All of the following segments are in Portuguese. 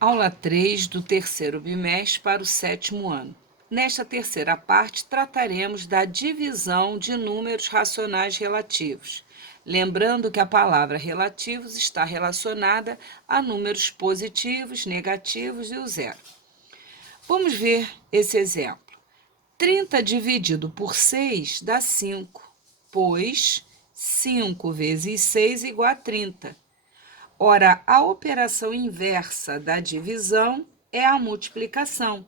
Aula 3 do terceiro bimestre para o sétimo ano. Nesta terceira parte, trataremos da divisão de números racionais relativos. Lembrando que a palavra relativos está relacionada a números positivos, negativos e o zero. Vamos ver esse exemplo. 30 dividido por 6 dá 5, pois 5 vezes 6 é igual a 30. Ora, a operação inversa da divisão é a multiplicação.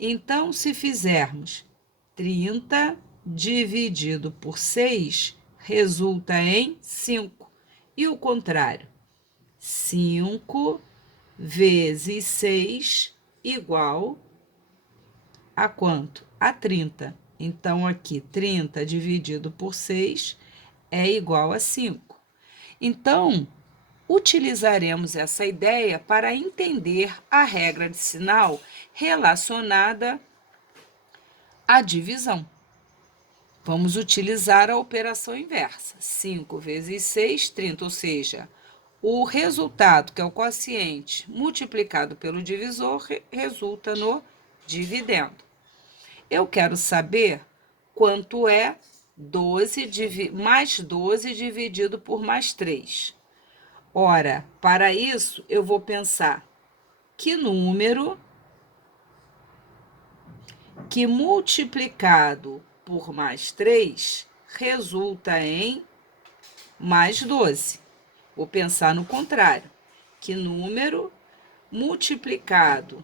Então, se fizermos 30 dividido por 6, resulta em 5. E o contrário, 5 vezes 6 igual a quanto? A 30. Então, aqui, 30 dividido por 6 é igual a 5. Então, utilizaremos essa ideia para entender a regra de sinal relacionada à divisão. Vamos utilizar a operação inversa. 5 vezes 6, 30, ou seja, o resultado, que é o quociente, multiplicado pelo divisor, resulta no dividendo. Eu quero saber quanto é 12 mais 12 dividido por mais 3. Ora, para isso, eu vou pensar que número que multiplicado por mais 3 resulta em mais 12. Vou pensar no contrário. Que número multiplicado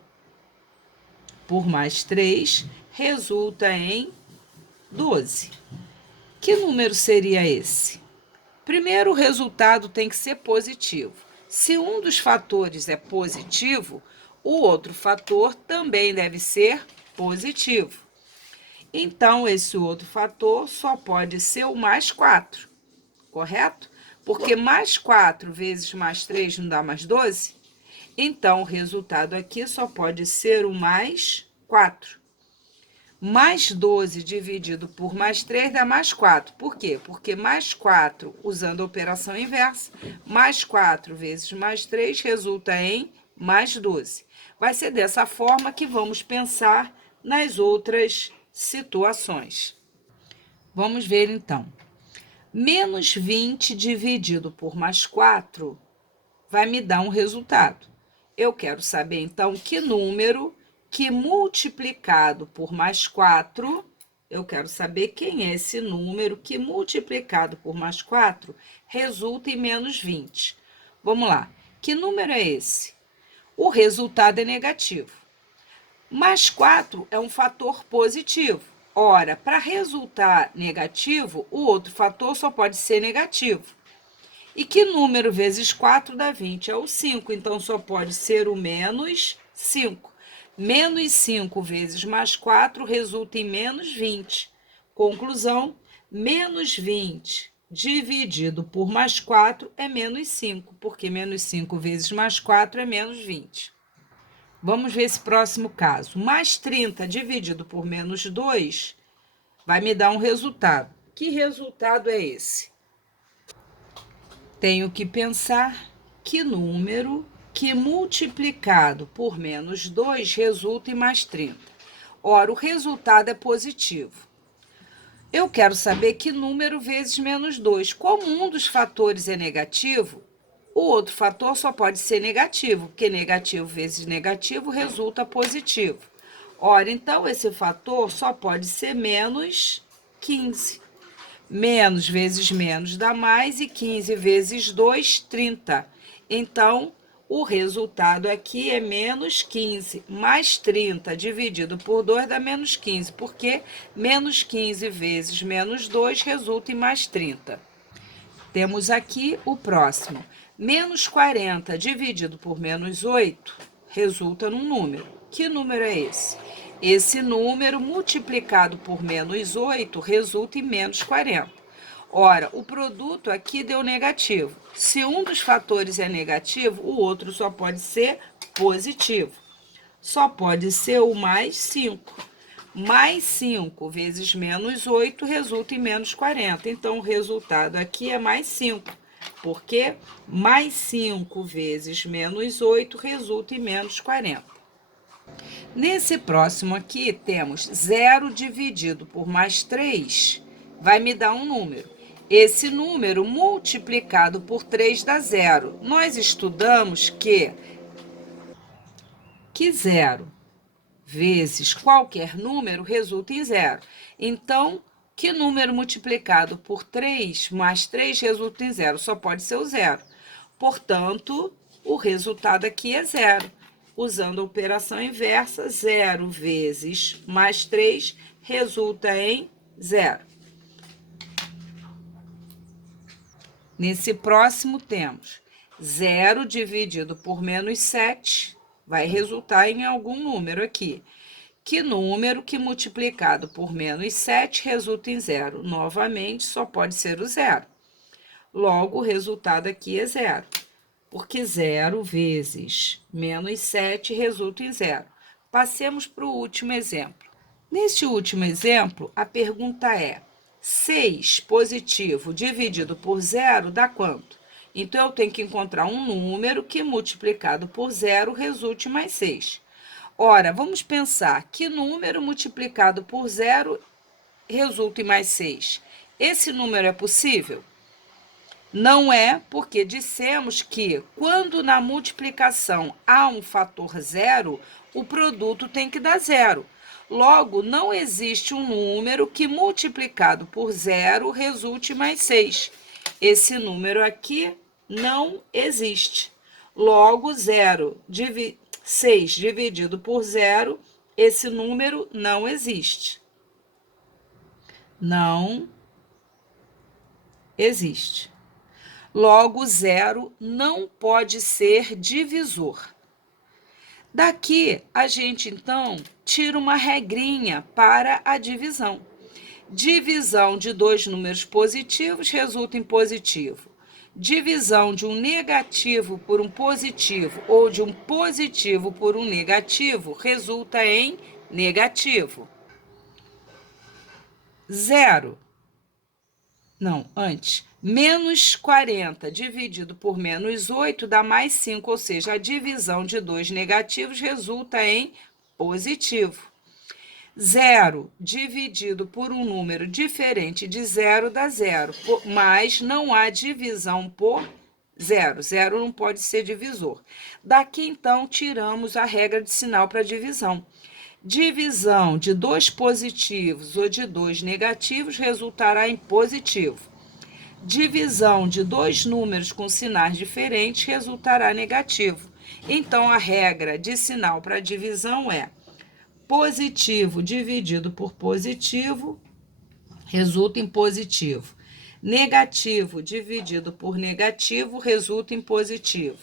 por mais 3 resulta em 12. Que número seria esse? Primeiro, o resultado tem que ser positivo. Se um dos fatores é positivo, o outro fator também deve ser positivo. Então, esse outro fator só pode ser o mais 4, correto? Porque mais 4 vezes mais 3 não dá mais 12? Então, o resultado aqui só pode ser o mais 4. Mais 12 dividido por mais 3 dá mais 4. Por quê? Porque mais 4, usando a operação inversa, mais 4 vezes mais 3 resulta em mais 12. Vai ser dessa forma que vamos pensar nas outras situações. Vamos ver então. Menos 20 dividido por mais 4 vai me dar um resultado. Eu quero saber então que número que multiplicado por mais 4, eu quero saber quem é esse número que multiplicado por mais 4 resulta em menos 20. Vamos lá. Que número é esse? O resultado é negativo. Mais 4 é um fator positivo. Ora, para resultar negativo, o outro fator só pode ser negativo. E que número vezes 4 dá 20? É o 5, então só pode ser o menos 5. Menos 5 vezes mais 4 resulta em menos 20. Conclusão, menos 20 dividido por mais 4 é menos 5, porque menos 5 vezes mais 4 é menos 20. Vamos ver esse próximo caso. Mais 30 dividido por menos 2 vai me dar um resultado. Que resultado é esse? Tenho que pensar que número que multiplicado por menos 2 resulta em mais 30. Ora, o resultado é positivo. Eu quero saber que número vezes menos 2. Como um dos fatores é negativo, o outro fator só pode ser negativo, porque negativo vezes negativo resulta positivo. Ora, então, esse fator só pode ser menos 15. Menos vezes menos dá mais e 15 vezes 2, 30. Então, o resultado aqui é menos 15. Mais 30 dividido por 2 dá menos 15, porque menos 15 vezes menos 2 resulta em mais 30. Temos aqui o próximo. Menos 40 dividido por menos 8 resulta num número. Que número é esse? Esse número multiplicado por menos 8 resulta em menos 40. Ora, o produto aqui deu negativo. Se um dos fatores é negativo, o outro só pode ser positivo. Só pode ser o mais 5. Mais 5 vezes menos 8 resulta em menos 40. Então, o resultado aqui é mais 5. Porque mais 5 vezes menos 8 resulta em menos 40. Nesse próximo aqui, temos 0 dividido por mais 3, vai me dar um número. Esse número multiplicado por 3 dá 0. Nós estudamos que 0 vezes qualquer número resulta em 0. Então, que número multiplicado por 3 mais 3 resulta em 0? Só pode ser o 0. Portanto, o resultado aqui é 0. Usando a operação inversa, 0 vezes mais 3 resulta em 0. Nesse próximo, temos 0 dividido por menos 7, vai resultar em algum número aqui. Que número que multiplicado por menos 7 resulta em 0? Novamente, só pode ser o 0. Logo, o resultado aqui é 0. Porque 0 vezes menos 7 resulta em 0. Passemos para o último exemplo. Neste último exemplo, a pergunta é: 6 positivo dividido por 0 dá quanto? Então, eu tenho que encontrar um número que multiplicado por 0 resulte em mais 6. Ora, vamos pensar, que número multiplicado por 0 resulta em mais 6? Esse número é possível? Não é, porque dissemos que quando na multiplicação há um fator 0, o produto tem que dar 0. Logo, não existe um número que multiplicado por 0 resulte mais 6. Esse número aqui não existe. Logo, 6 dividido por 0, esse número não existe. Não existe. Logo, 0 não pode ser divisor. Daqui, a gente, então, tira uma regrinha para a divisão. Divisão de dois números positivos resulta em positivo. Divisão de um negativo por um positivo ou de um positivo por um negativo resulta em negativo. 0. Não, antes. Menos 40 dividido por menos 8 dá mais 5, ou seja, a divisão de dois negativos resulta em positivo. 0 dividido por um número diferente de 0 dá 0, mas não há divisão por 0. 0 não pode ser divisor. Daqui, então, tiramos a regra de sinal para divisão. Divisão de dois positivos ou de dois negativos resultará em positivo. Divisão de dois números com sinais diferentes resultará negativo. Então, a regra de sinal para divisão é: positivo dividido por positivo resulta em positivo. Negativo dividido por negativo resulta em positivo.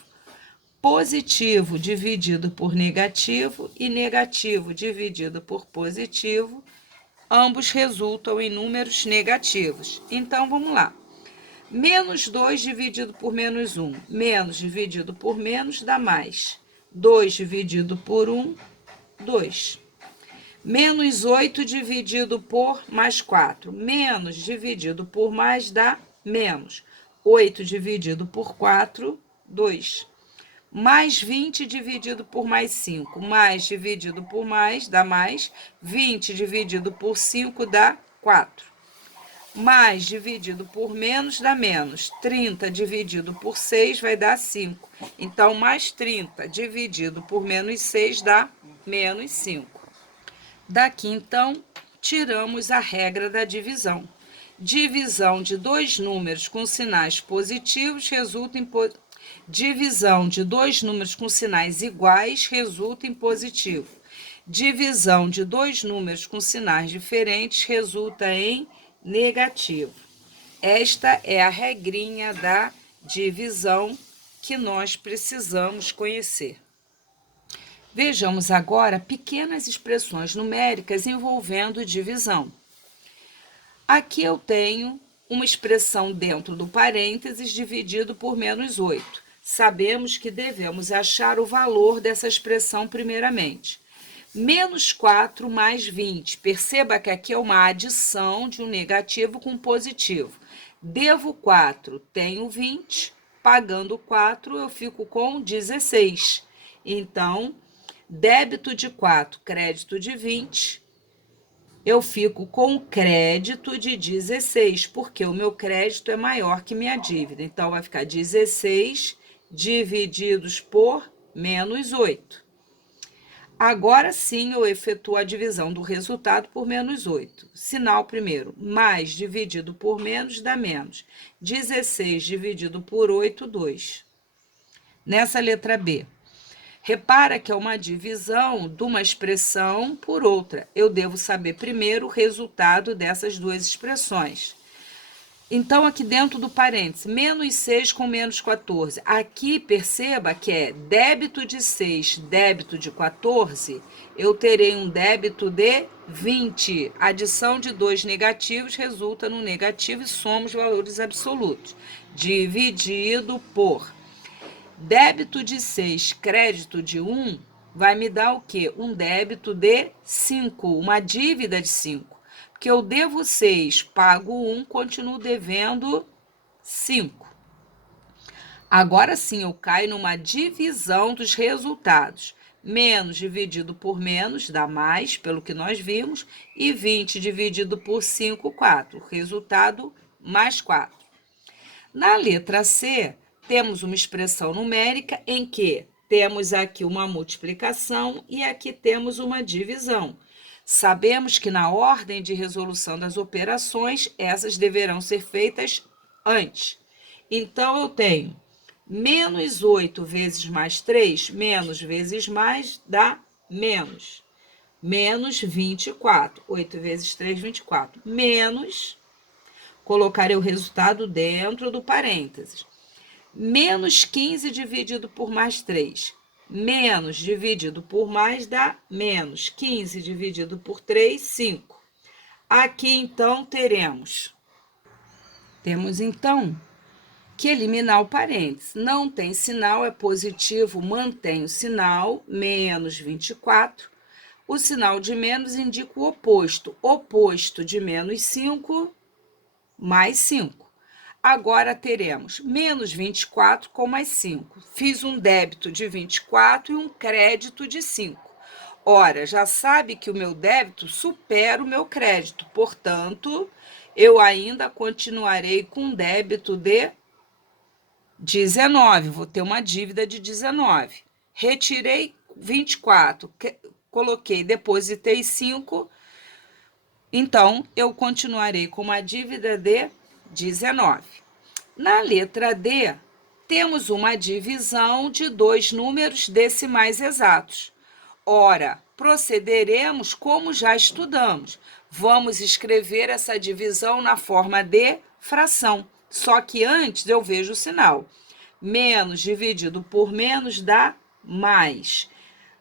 Positivo dividido por negativo e negativo dividido por positivo, ambos resultam em números negativos. Então, vamos lá. Menos 2 dividido por menos 1. Menos dividido por menos dá mais. 2 dividido por 1, 2. Menos 8 dividido por mais 4. Menos dividido por mais dá menos. 8 dividido por 4, 2. Mais 20 dividido por mais 5. Mais dividido por mais dá mais. 20 dividido por 5 dá 4. Mais dividido por menos dá menos. 30 dividido por 6 vai dar 5. Então, mais 30 dividido por menos 6 dá menos 5. Daqui, então, tiramos a regra da divisão. Divisão de dois números com sinais positivos resulta em divisão de dois números com sinais iguais resulta em positivo. Divisão de dois números com sinais diferentes resulta em negativo. Esta é a regrinha da divisão que nós precisamos conhecer. Vejamos agora pequenas expressões numéricas envolvendo divisão. Aqui eu tenho uma expressão dentro do parênteses dividido por menos 8. Sabemos que devemos achar o valor dessa expressão primeiramente. Menos 4 mais 20. Perceba que aqui é uma adição de um negativo com um positivo. Devo 4, tenho 20. Pagando 4, eu fico com 16. Então, débito de 4, crédito de 20. Eu fico com crédito de 16, porque o meu crédito é maior que minha dívida. Então, vai ficar 16 divididos por menos 8. Agora sim, eu efetuo a divisão do resultado por menos 8. Sinal primeiro, mais dividido por menos dá menos. 16 dividido por 8, 2. Nessa letra B, repara que é uma divisão de uma expressão por outra. Eu devo saber primeiro o resultado dessas duas expressões. Então, aqui dentro do parênteses, menos 6 com menos 14. Aqui, perceba que é débito de 6, débito de 14, eu terei um débito de 20. Adição de dois negativos resulta no negativo e somos valores absolutos. Dividido por débito de 6, crédito de 1, vai me dar o quê? Um débito de 5, uma dívida de 5. Porque eu devo 6, pago 1, continuo devendo 5. Agora sim, eu caio numa divisão dos resultados. Menos dividido por menos dá mais, pelo que nós vimos, e 20 dividido por 5, 4. Resultado, mais 4. Na letra C, temos uma expressão numérica em que temos aqui uma multiplicação e aqui temos uma divisão. Sabemos que na ordem de resolução das operações, essas deverão ser feitas antes. Então, eu tenho menos 8 vezes mais 3, menos vezes mais dá menos. Menos 24. 8 vezes 3, 24. Menos, colocarei o resultado dentro do parênteses. Menos 15 dividido por mais 3. Menos dividido por mais dá menos. 15 dividido por 3, 5. Aqui, então, temos, então, que eliminar o parênteses. Não tem sinal, é positivo, mantém o sinal, menos 24. O sinal de menos indica o oposto. Oposto de menos 5, mais 5. Agora teremos menos 24 com mais 5. Fiz um débito de 24 e um crédito de 5. Ora, já sabe que o meu débito supera o meu crédito, portanto, eu ainda continuarei com um débito de 19, vou ter uma dívida de 19. Retirei 24, coloquei, depositei 5, então eu continuarei com uma dívida de 19. Na letra D, temos uma divisão de dois números decimais exatos. Ora, procederemos como já estudamos. Vamos escrever essa divisão na forma de fração. Só que antes eu vejo o sinal. Menos dividido por menos dá mais.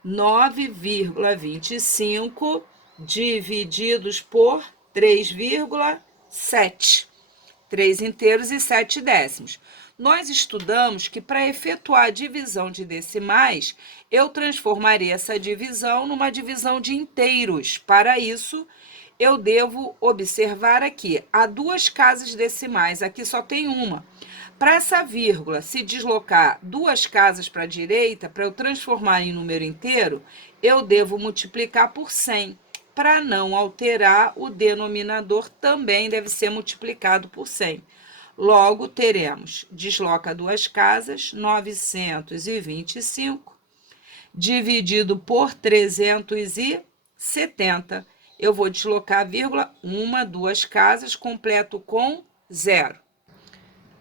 9,25 divididos por 3,7. 3 inteiros e 7 décimos. Nós estudamos que para efetuar a divisão de decimais, eu transformarei essa divisão numa divisão de inteiros. Para isso, eu devo observar aqui, há duas casas decimais, aqui só tem uma. Para essa vírgula se deslocar duas casas para a direita, para eu transformar em número inteiro, eu devo multiplicar por 100. Para não alterar, o denominador também deve ser multiplicado por 100. Logo, teremos, desloca duas casas, 925, dividido por 370. Eu vou deslocar a vírgula, uma, duas casas, completo com 0.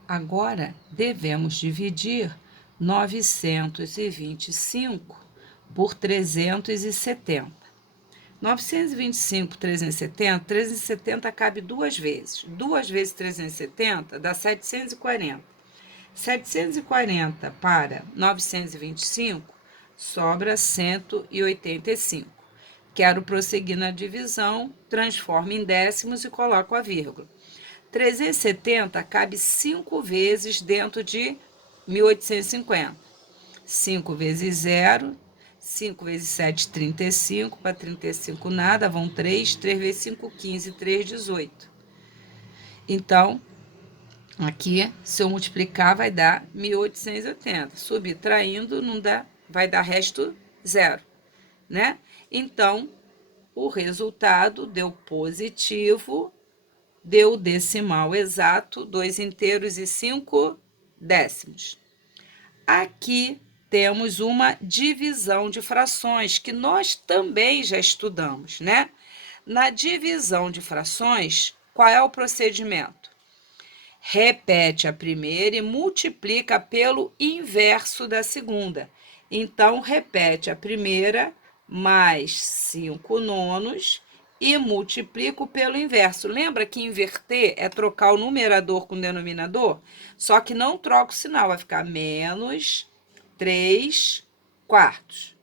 Agora, devemos dividir 925 por 370. 925 por 370, 370 cabe duas vezes. 2 vezes 370 dá 740. 740 para 925 sobra 185. Quero prosseguir na divisão, transformo em décimos e coloco a vírgula. 370 cabe 5 vezes dentro de 1850. 5 vezes 0, 5 vezes 7, 35. Para 35 nada, vão 3. 3 vezes 5, 15. 3, 18. Então, Aqui, se eu multiplicar, vai dar 1.880. Subtraindo, não dá, vai dar resto zero, né? Então, o resultado deu positivo, deu decimal exato, 2 inteiros e 5 décimos. Aqui temos uma divisão de frações, que nós também já estudamos, né? Na divisão de frações, qual é o procedimento? Repete a primeira e multiplica pelo inverso da segunda. Então, repete a primeira mais 5 nonos e multiplico pelo inverso. Lembra que inverter é trocar o numerador com o denominador? Só que não troca o sinal, vai ficar menos 3 quartos.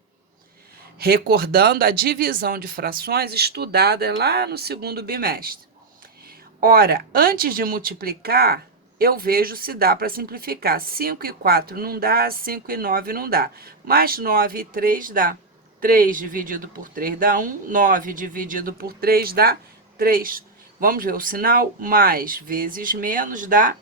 Recordando a divisão de frações estudada lá no segundo bimestre. Ora, antes de multiplicar, eu vejo se dá para simplificar. 5 e 4 não dá, 5 e 9 não dá. Mas 9 e 3 dá. 3 dividido por 3 dá 1, 9 dividido por 3 dá 3. Vamos ver o sinal? Mais vezes menos dá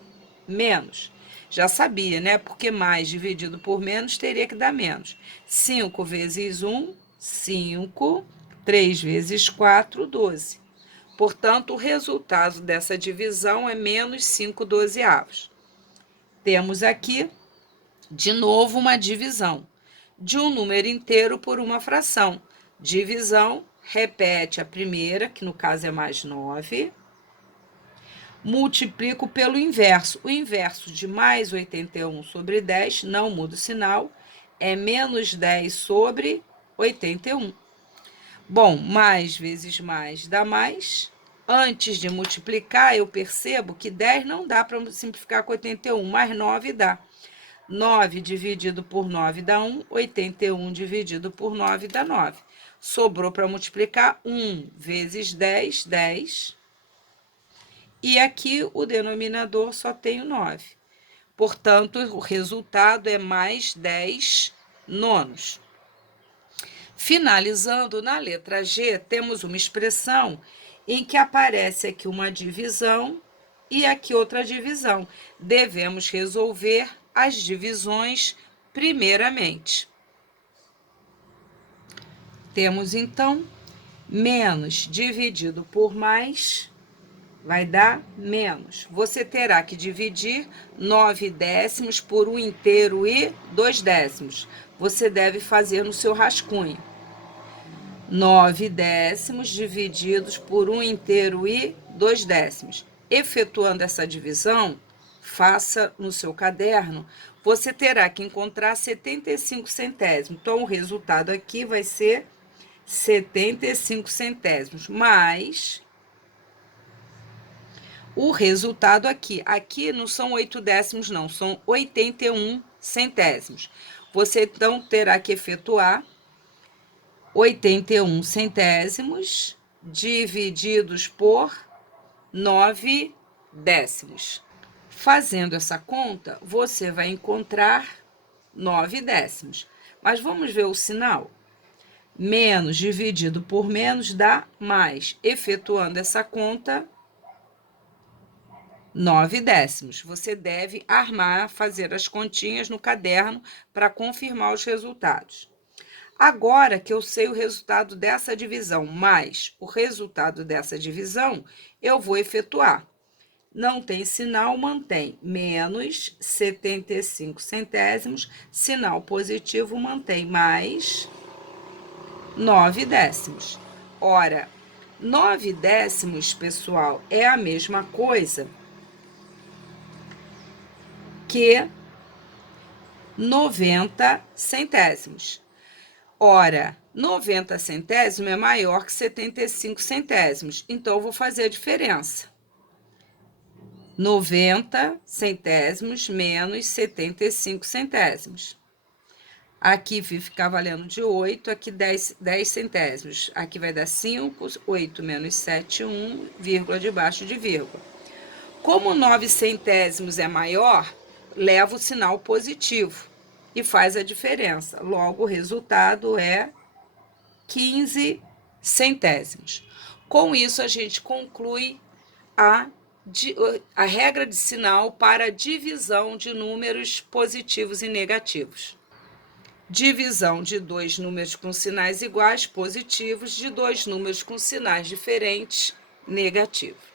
menos. Já sabia, né? Porque mais dividido por menos teria que dar menos. 5 vezes 1, 5. 3 vezes 4, 12. Portanto, o resultado dessa divisão é menos 5 dozeavos. Temos aqui, de novo, uma divisão de um número inteiro por uma fração. Divisão, repete a primeira, que no caso é mais 9. Multiplico pelo inverso. O inverso de mais 81 sobre 10, não muda o sinal, é menos 10 sobre 81. Bom, mais vezes mais dá mais. Antes de multiplicar, eu percebo que 10 não dá para simplificar com 81, mas 9 dá. 9 dividido por 9 dá 1, 81 dividido por 9 dá 9. Sobrou para multiplicar 1 vezes 10, 10. E aqui o denominador só tem o 9. Portanto, o resultado é mais 10 nonos. Finalizando, na letra G, temos uma expressão em que aparece aqui uma divisão e aqui outra divisão. Devemos resolver as divisões primeiramente. Temos, então, menos dividido por mais vai dar menos. Você terá que dividir 9 décimos por 1 inteiro e 2 décimos. Você deve fazer no seu rascunho. 9 décimos divididos por 1 inteiro e 2 décimos. Efetuando essa divisão, faça no seu caderno, você terá que encontrar 75 centésimos. Então, o resultado aqui vai ser 75 centésimos, mais o resultado aqui. Aqui não são 8 décimos, não, são 81 centésimos. Você, então, terá que efetuar 81 centésimos divididos por 9 décimos. Fazendo essa conta, você vai encontrar 9 décimos. Mas vamos ver o sinal? Menos dividido por menos dá mais. Efetuando essa conta, 9 décimos. Você deve armar, fazer as continhas no caderno para confirmar os resultados. Agora que eu sei o resultado dessa divisão mais o resultado dessa divisão, eu vou efetuar. Não tem sinal, mantém. Menos 75 centésimos, sinal positivo, mantém. Mais 9 décimos. Ora, 9 décimos, pessoal, é a mesma coisa que 90 centésimos. Ora, 90 centésimos é maior que 75 centésimos, então eu vou fazer a diferença. 90 centésimos menos 75 centésimos. Aqui vai ficar valendo de 8, aqui 10 centésimos. Aqui vai dar 5, 8 menos 7, 1, vírgula debaixo de vírgula. Como 9 centésimos é maior, leva o sinal positivo e faz a diferença. Logo, o resultado é 15 centésimos. Com isso, a gente conclui a a regra de sinal para a divisão de números positivos e negativos. Divisão de dois números com sinais iguais, positivos, de dois números com sinais diferentes, negativos.